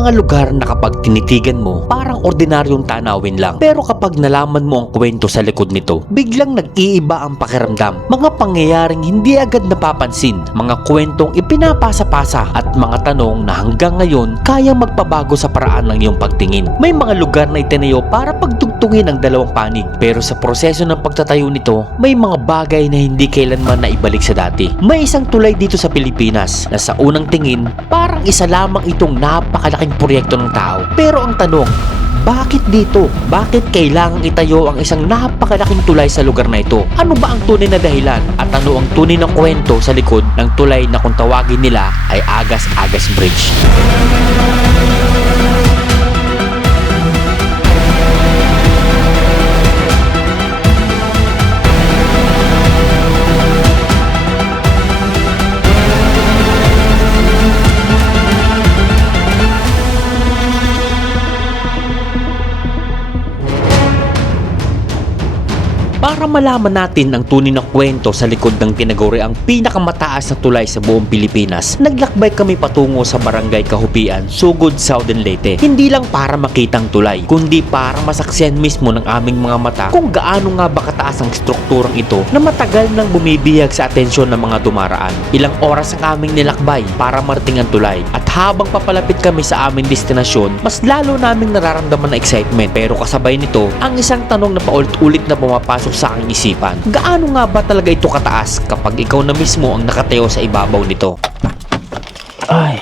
mga lugar na kapag tinitigan mo, parang ordinaryong tanawin lang. Pero kapag nalaman mo ang kwento sa likod nito, biglang nag-iiba ang pakiramdam. Mga pangyayaring hindi agad napapansin, mga kwentong ipinapasa-pasa at mga tanong na hanggang ngayon kayang magpabago sa paraan ng iyong pagtingin. May mga lugar na itinayo para pagtugtungin ang dalawang panig, pero sa proseso ng pagtatayo nito, may mga bagay na hindi kailanman na ibalik sa dati. May isang tulay dito sa Pilipinas na sa unang tingin, parang isa lamang itong napakalaking proyekto ng tao. Pero ang tanong, bakit dito? Bakit kailangang itayo ang isang napakalaking tulay sa lugar na ito? Ano ba ang tunay na dahilan? At ano ang tunay na kwento sa likod ng tulay na kung tawagin nila ay Agas-Agas Bridge? Para malaman natin ang tunay na kwento sa likod ng tinaguri ang pinakamataas na tulay sa buong Pilipinas, naglakbay kami patungo sa Barangay Kahupian, Sugod, Southern Leyte. Hindi lang para makita ang tulay, kundi para masaksihan mismo ng aming mga mata kung gaano nga ba kataas ang strukturang ito na matagal nang bumibihag sa atensyon ng mga dumaraan. Ilang oras ang aming nilakbay para marating ang tulay, at habang papalapit kami sa aming destinasyon, mas lalo naming nararamdaman na excitement. Pero kasabay nito, ang isang tanong na paulit-ulit na pumapasok sa aking isipan. Gaano nga ba talaga ito kataas kapag ikaw na mismo ang nakatayo sa ibabaw nito? Ay.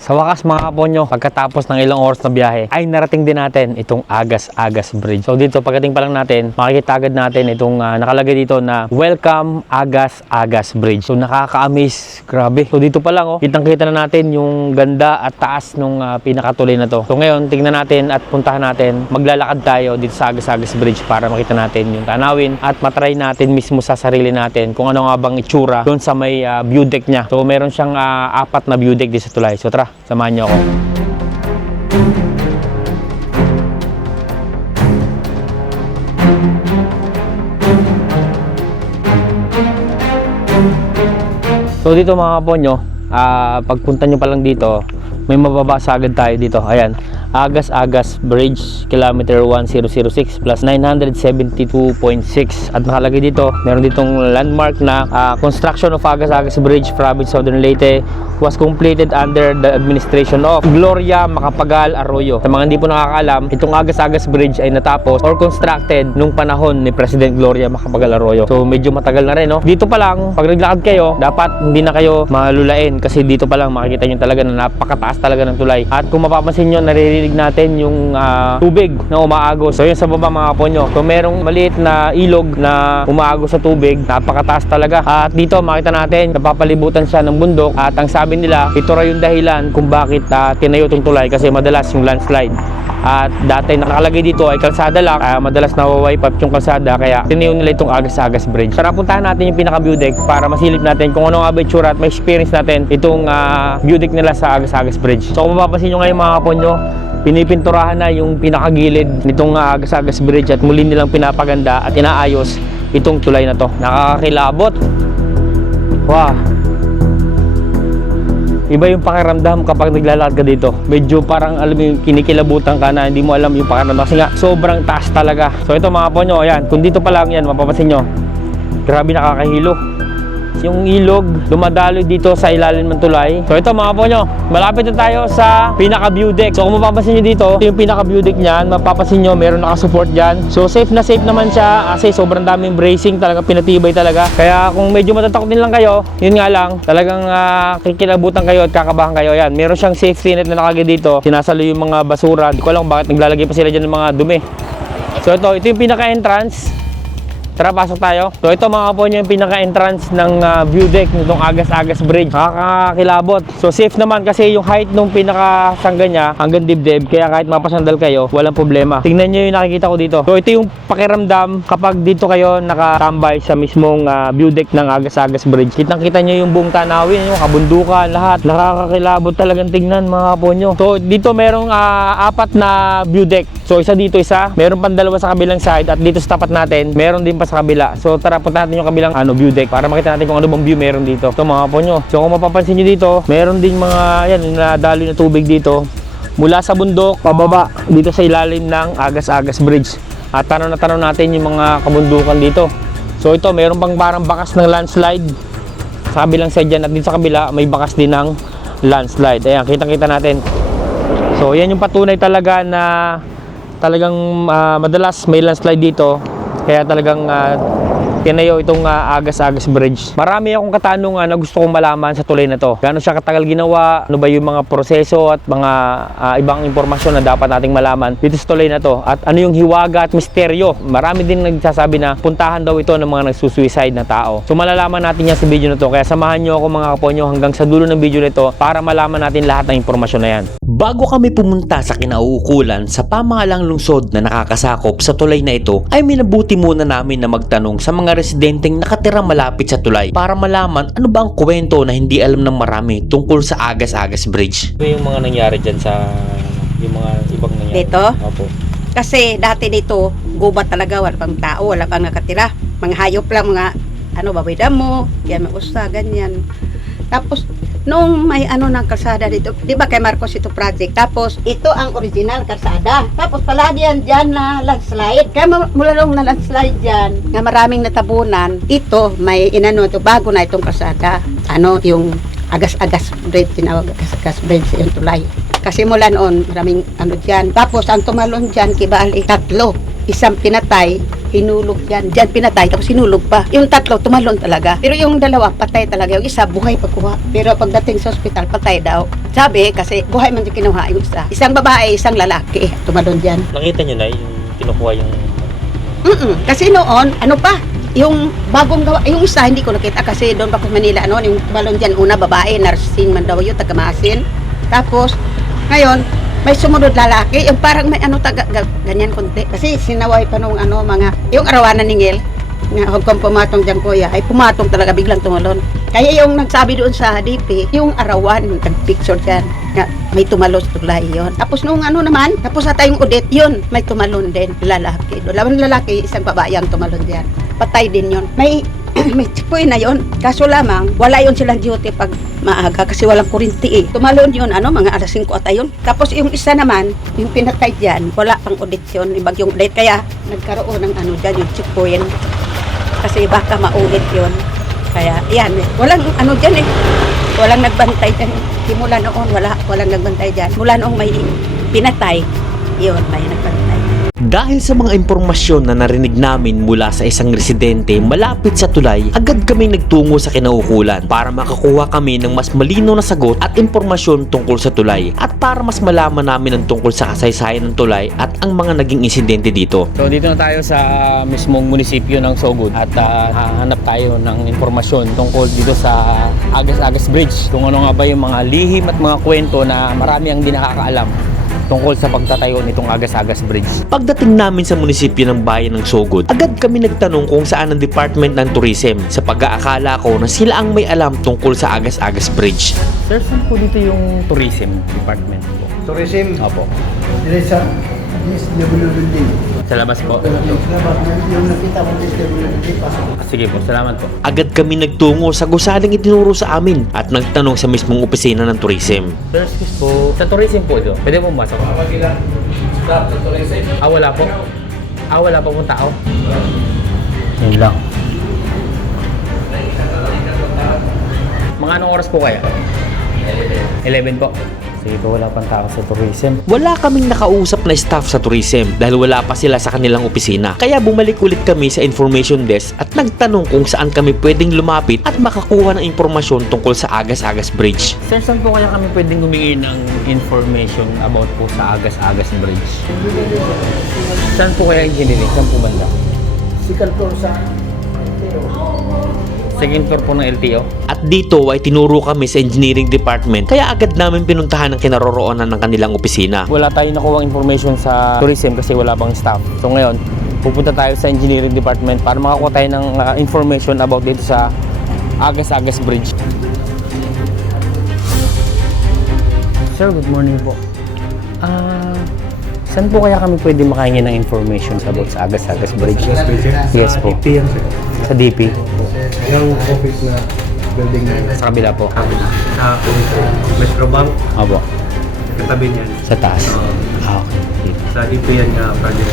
Sa wakas mga kaponyo, pagkatapos ng ilang oras na biyahe, ay narating din natin itong Agas-Agas Bridge. So dito, pagdating pa lang natin, makikita agad natin itong nakalagay dito na Welcome Agas-Agas Bridge. So nakaka-amaze, grabe. So dito pa lang, kitang-kita na natin yung ganda at taas nung pinakatuloy na to. So ngayon, tingnan natin at puntahan natin, maglalakad tayo dito sa Agas-Agas Bridge para makita natin yung tanawin at matry natin mismo sa sarili natin kung ano nga bang itsura doon sa may view deck niya. So meron siyang 4 na view deck dito sa tulay. So tara, samahan niyo ako. So dito mga kaponyo, pagpunta nyo pa lang dito, may mababasa agad tayo dito. Ayan, Agas-Agas Bridge, kilometer 1006 plus 972.6. At nakalagay dito, meron ditong landmark na construction of Agas-Agas Bridge, province Southern Leyte, was completed under the administration of Gloria Macapagal Arroyo. Sa mga hindi po nakakaalam, itong Agas-Agas Bridge ay natapos or constructed nung panahon ni President Gloria Macapagal Arroyo. So medyo matagal na rin, no? Dito pa lang, pag naglakad kayo, dapat hindi na kayo malulain kasi dito pa lang makikita nyo talaga na napakataas talaga ng tulay. At kung mapapansin nyo, naririnig natin yung tubig na umaagos. So yun sa baba mga kaponyo. So merong maliit na ilog na umaagos sa tubig, napakataas talaga. At dito makita natin, napapalibutan siya ng bundok. At ang sabi nila, ito rin yung dahilan kung bakit tinayo itong tulay kasi madalas yung landslide. At dati nakalagay dito ay kalsada lang, madalas nawawipe up yung kalsada, kaya tinayo nila itong Agas-Agas Bridge. Tara, puntahan natin yung pinaka view deck para masilip natin kung ano nga ba itsura at ma-experience natin itong view deck nila sa Agas-Agas Bridge. So kung mapapansin nyo ngayon mga kaponyo, pinipinturahan na yung pinakagilid nitong Agas-Agas Bridge at muli nilang pinapaganda at inaayos itong tulay na to. Nakakakilabot. Wow, iba yung pakiramdam kapag naglalakad ka dito. Medyo parang alam mo yung kinikilabutan ka na hindi mo alam yung pakiramdam kasi nga sobrang taas talaga. So ito mga ponyo, ayan, kung dito pa lang yan, mapapansin nyo, grabe nakakahilo. Yung ilog dumadaloy dito sa ilalim ng tulay. So ito mga ponyo, malapit na tayo sa pinaka view deck. So kung mapapansin nyo dito, ito yung pinaka view deck niyan. Mapapansin nyo, meron nakasupport dyan. So safe na safe naman siya kasi sobrang daming bracing talaga, pinatibay talaga. Kaya kung medyo matatakot din lang kayo, yun nga lang, talagang kikilabutan kayo at kakabahan kayo. Yan, meron siyang safety net na nakalagay dito. Sinasalo yung mga basura. Hindi ko alam bakit naglalagay pa sila dyan ng mga dumi. So ito yung pinaka entrance. Tara, pasok tayo. So ito mga kaponyo yung pinaka-entrance ng view deck nitong Agas-Agas Bridge. Nakakakilabot. So safe naman kasi yung height nung pinaka-sangga niya hanggang dibdib. Kaya kahit mapasandal kayo, walang problema. Tingnan nyo yung nakikita ko dito. So ito yung pakiramdam kapag dito kayo nakatambay sa mismong view deck ng Agas-Agas Bridge. Kitang-kita nyo yung buong tanawin, yung kabundukan, lahat. Nakakakilabot talagang tingnan mga kaponyo. So dito merong 4 na view deck. So isa dito, isa. Meron pang 2 sa kabilang side at dito sa tapat natin, meron din pa sa kabila. So tara, punta natin yung kabilang view deck para makita natin kung ano bang view meron dito. Ito mga po nyo. So kung mapapansin nyo dito, meron din mga yan, nadaloy na tubig dito mula sa bundok pababa dito sa ilalim ng Agas-Agas Bridge. At tanaw natin yung mga kabundukan dito. So ito, meron pang parang bakas ng landslide sa kabilang side dyan, at dito sa kabila may bakas din ng landslide. Ayan, kitang-kita natin. So yan yung patunay talaga na talagang madalas may landslide dito. Kaya talagang tinayo itong Agas-Agas Bridge. Marami akong katanungan na gusto kong malaman sa tulay na to. Gaano siya katagal ginawa, ano ba yung mga proseso at mga ibang impormasyon na dapat nating malaman dito sa tulay na to, at ano yung hiwaga at misteryo. Marami din nagsasabi na puntahan daw ito ng mga nagsusuicide na tao. So malalaman natin yan sa video na to, kaya samahan nyo ako mga kaponyo hanggang sa dulo ng video nito para malaman natin lahat ng impormasyon na yan. Bago kami pumunta sa kinauukulan sa pamahalang lungsod na nakakasakop sa tulay na ito, ay minabuti muna namin na magtanong sa mga residenteng nakatirang malapit sa tulay para malaman ano ba ang kwento na hindi alam ng marami tungkol sa Agas-Agas Bridge. Ano yung mga nangyari dyan sa yung mga ibang nangyari? Dito? Opo. Kasi dati dito, gubat talaga, wala pang tao, wala pang nakatira. Mga hayop lang, mga baboy damo, yan, may usa, ganyan. Tapos, nung may ng kalsada dito, di ba kay Marcos ito project, tapos ito ang original kalsada. Tapos palagi yan dyan na landslide. Kaya mula nung na landslide dyan, nga maraming natabunan, ito may ito, bago na itong kalsada. Yung Agas-Agas Bridge, tinawag Agas-Agas Bridge, yung tulay. Kasi mula noon, maraming dyan. Tapos ang tumalon dyan, kibali, 3. Isang pinatay, hinulog dyan. Dyan pinatay, tapos hinulog pa. Yung 3, tumalon talaga. Pero yung 2, patay talaga. Yung isa, buhay pagkuha. Pero pagdating sa ospital, patay daw. Sabi, kasi buhay man yung kinuha yung isa. Isang babae, isang lalaki, tumalon dyan. Nakita nyo na yung kinukuha yung... Kasi noon, yung bagong gawa, yung isa hindi ko nakita kasi doon pa sa Manila, yung tumalon dyan, una babae, nursing man daw yun, taga-Masin. Tapos, ngayon, may sumunod lalaki, yung parang may ganyan konti. Kasi sinaway pa nung yung arawanan ni Ngel, nga kung pumatong dyan kuya, ay pumatong talaga, biglang tumalon. Kaya yung nagsabi doon sa DP, yung arawan, nag-picture dyan, nga may tumalon tulay yun. Tapos nung naman, tapos ata yung Odette, yun, may tumalon din, lalaki. Dalawang lalaki, isang babae ang tumalon dyan. Patay din yun. May chipoy na yun. Kaso lamang, wala yun silang duty pag maaga kasi walang kurinti eh. Tumalon yun, mga alas 5 ata yun. Tapos yung isa naman, yung pinatay dyan, wala pang audit yun, yung bagyong ulit. Kaya nagkaroon ng dyan, yung chipoy. Kasi baka maulit yun. Kaya yan, walang dyan eh. Walang nagbantay dyan. Simula noon, walang nagbantay dyan. Mula noong may pinatay, yun, may nagbantay. Dahil sa mga impormasyon na narinig namin mula sa isang residente malapit sa tulay, agad kaming nagtungo sa kinaukulan para makakuha kami ng mas malinaw na sagot at impormasyon tungkol sa tulay at para mas malaman namin ang tungkol sa kasaysayan ng tulay at ang mga naging insidente dito. So dito na tayo sa mismong munisipyo ng Sogod at hahanap tayo ng impormasyon tungkol dito sa Agas-Agas Bridge. Kung ano nga ba yung mga lihim at mga kwento na marami ang di nakakaalam tungkol sa pagtatayo nitong Agas-Agas Bridge. Pagdating namin sa munisipyo ng bayan ng Sogod, agad kami nagtanong kung saan ang Department ng Tourism sa pag-aakala ko na sila ang may alam tungkol sa Agas-Agas Bridge. Sir, saan po dito yung Tourism Department po? Tourism, Opo. dire sa DSW building. Sa labas po. Yung nakita mo DSW building, pasok. Sige po, salamat po. Agad kami nagtungo sa gusaling itinuro sa amin at nagtanong sa mismong opisina ng Tourism. Sir, excuse po. Sa tourism po ito, pwede po masok? Stop sa tourism. Wala po. Wala po pong tao. Yun lang. Mga anong oras po kaya? 11 po. Sige po, wala pang tao sa tourism. Wala kaming nakausap na staff sa Tourism dahil wala pa sila sa kanilang opisina. Kaya bumalik ulit kami sa information desk at nagtanong kung saan kami pwedeng lumapit at makakuha ng impormasyon tungkol sa Agas-Agas Bridge. Sir, saan po kaya kami pwedeng humingi ng information about po sa Agas-Agas Bridge? Saan po kaya engineering? Saan po banda? Second floor sa Second floor po ng LTO. At dito ay tinuro kami sa engineering department kaya agad namin pinuntahan ang kinaroroonan ng kanilang opisina. Wala tayong nakuha information sa tourism kasi wala pang staff. So ngayon, pupunta tayo sa engineering department para makakuha tayo ng information about dito sa Agas-Agas Bridge. Sir, good morning po. Saan po kaya kami pwede makahingi ng information about sa Agas-Agas Bridge? Yes po. DP yan, sir. Sa DP? Yung office na building na yun. Sa kabila po? Sa Metrobank, Opo. katabi niyan. Sa taas? Okay. Sa DP yan nga project.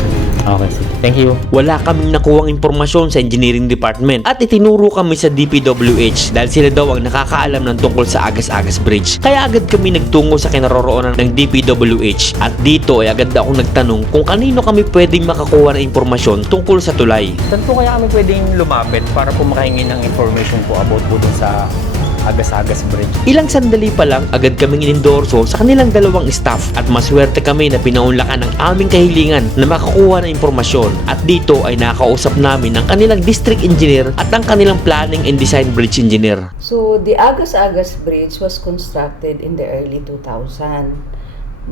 Okay, sige. Thank you. Wala kaming nakuhang impormasyon sa engineering department at itinuro kami sa DPWH dahil sila daw ang nakakaalam ng tungkol sa Agas-Agas Bridge. Kaya agad kami nagtungo sa kinaroroonan ng DPWH at dito ay agad akong nagtanong kung kanino kami pwedeng makakuha ng impormasyon tungkol sa tulay. Saan po kaya kami pwedeng lumapit para po makahingi ng information po about po dun sa Agas-Agas Bridge? Ilang sandali pa lang agad kaming inendorso sa kanilang dalawang staff at maswerte kami na pinaunlakan ang aming kahilingan na makakuha ng impormasyon at dito ay nakausap namin ang kanilang district engineer at ang kanilang planning and design bridge engineer. So, the Agas-Agas Bridge was constructed in the early 2000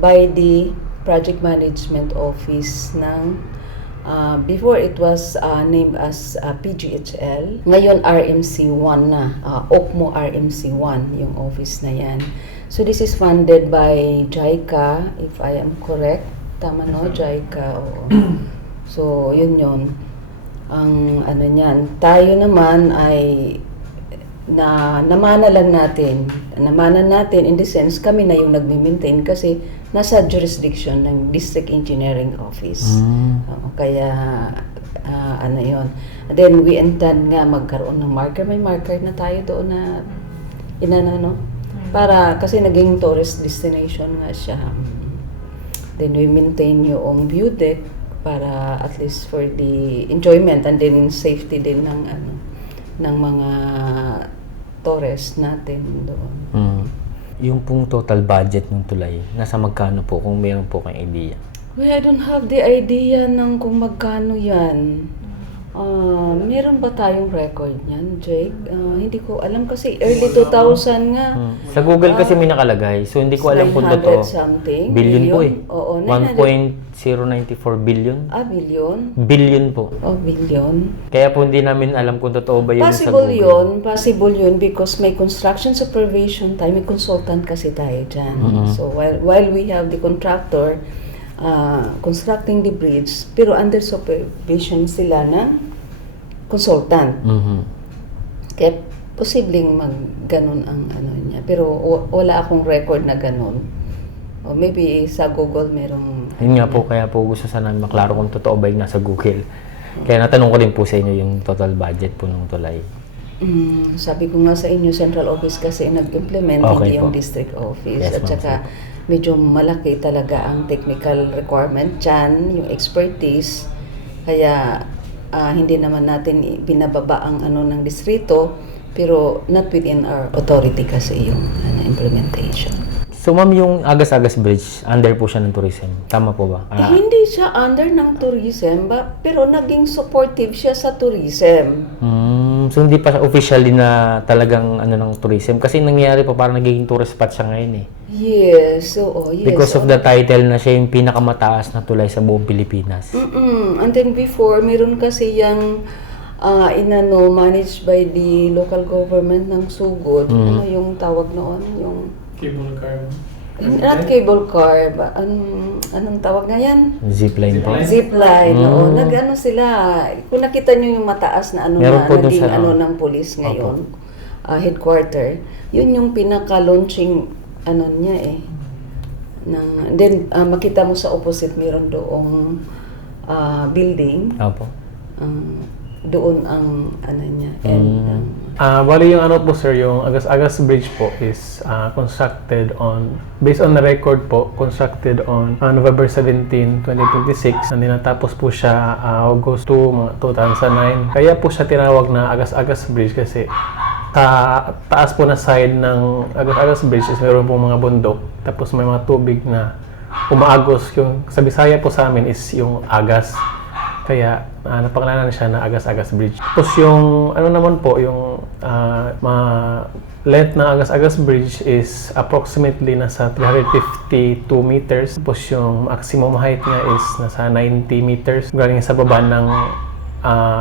by the Project Management Office ng before it was named as PGHL. Ngayon RMC1 na, OCMO RMC1 yung office na yan. So, this is funded by JICA, if I am correct. Tama no? JICA, oo. So, yun. Ang ano niyan. Tayo naman ay namana lang natin. Namanan natin in the sense kami na yung nagme-maintain kasi nasa jurisdiction ng District Engineering Office. Kaya ano yun. Then we intend nga magkaroon ng marker. May marker na tayo doon na no? Para kasi naging tourist destination nga siya. Then we maintain yung view deck para at least for the enjoyment and then safety din ng mga tourists natin doon. Yung pong total budget ng tulay, nasa magkano po kung meron po kayong idea? Well, I don't have the idea ng kung magkano yan. Meron ba tayong record niyan, Jake? Hindi ko alam kasi early 2000 nga. Sa Google kasi may nakalagay, so hindi ko alam kung 900 totoo. something. Billion po eh. Oo, 1.094 billion. billion? Billion po. Oh, billion. Kaya po hindi namin alam kung totoo ba yun sa Possible Google. possible yun because may construction supervision tayo, may consultant kasi tayo dyan. So while we have the contractor constructing the bridge, pero under supervision sila ng consultant. Kaya posibleng ganun ang ano niya. Pero wala akong record na ganun. O maybe sa Google merong... Yun nga po, kaya po gusto sana maklaro kung totoo ba yung nasa Google. Kaya natanong ko din po sa inyo yung total budget po ng tulay. Sabi ko nga sa inyo, central office kasi nag-implement, Okay hindi yung po. district office. Yes, At ma'am, saka medyo malaki talaga ang technical requirement dyan, yung expertise. Kaya hindi naman natin binababa ang ano ng distrito, pero not within our authority kasi yung implementation. So ma'am, yung Agas-Agas Bridge, under po siya ng tourism. Tama po ba? Hindi siya under ng tourism, pero naging supportive siya sa tourism. So hindi pa siya officially na talagang ano ng tourism. Kasi nangyayari pa parang nagiging tourist spot siya ngayon eh. Yes, so yes. Because of the title na siya yung pinakamataas na tulay sa buong Pilipinas. And then before, meron kasi yung managed by the local government ng Sugod. Ano yung tawag noon? Yung Cable car. not cable car, anong tawag nga yan? Zipline po. Zipline. Oo, nag-ano sila. Kung nakita nyo yung mataas na Meron po dun naging sa- ng police ngayon, headquarter, yun yung pinaka-launching niya eh. Then, makita mo sa opposite, meron doong building. Opo. Doon ang niya. And, Bali yung ano po sir, yung Agas-Agas Bridge po is constructed based on the record po, constructed on November 17, 2026. And natapos po siya August 2, mga 2009. Kaya po siya tinawag na Agas-Agas Bridge kasi taas po na side ng Agas-Agas Bridge is meron po mga bundok. Tapos may mga tubig na umaagos. Yung sa Bisaya po sa amin is yung Agas. Kaya napangalanan siya na Agas-Agas Bridge. Tapos yung ano naman po, yung length ng Agas-Agas Bridge is approximately nasa 352 meters. Tapos yung maximum height niya is nasa 90 meters. Galing sa baba ng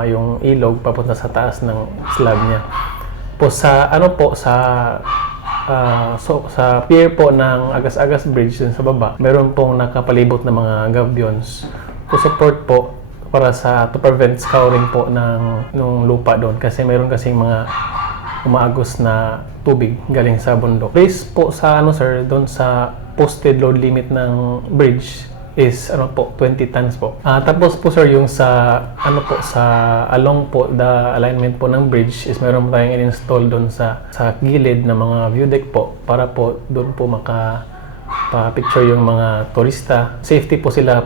yung ilog papunta sa taas ng slab niya. Po sa so sa pier po ng Agas-Agas Bridge dun sa baba, meron pong nakapalibot na mga gabions to support po to prevent scouring po ng lupa doon kasi meron kasing mga umaagos na tubig galing sa bundok. Based po sa sir, doon sa posted load limit ng bridge is 20 tons po. Tapos po sir, yung sa along po the alignment po ng bridge is meron tayong in-install doon sa gilid ng mga view deck po para po doon po picture yung mga turista. Safety po sila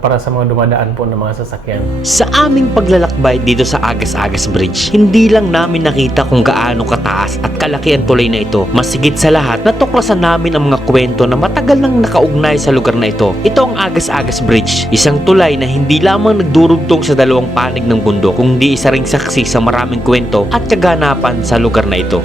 para sa mga dumadaan po ng mga sasakyan. Sa aming paglalakbay dito sa Agas-Agas Bridge, hindi lang namin nakita kung gaano kataas at kalaki ang tulay na ito. Masigit sa lahat, natuklasan namin ang mga kwento na matagal nang nakaugnay sa lugar na ito. Ito ang Agas-Agas Bridge, isang tulay na hindi lamang nagdurugtong sa dalawang panig ng bundok, kundi isa ring saksi sa maraming kwento at kaganapan sa lugar na ito.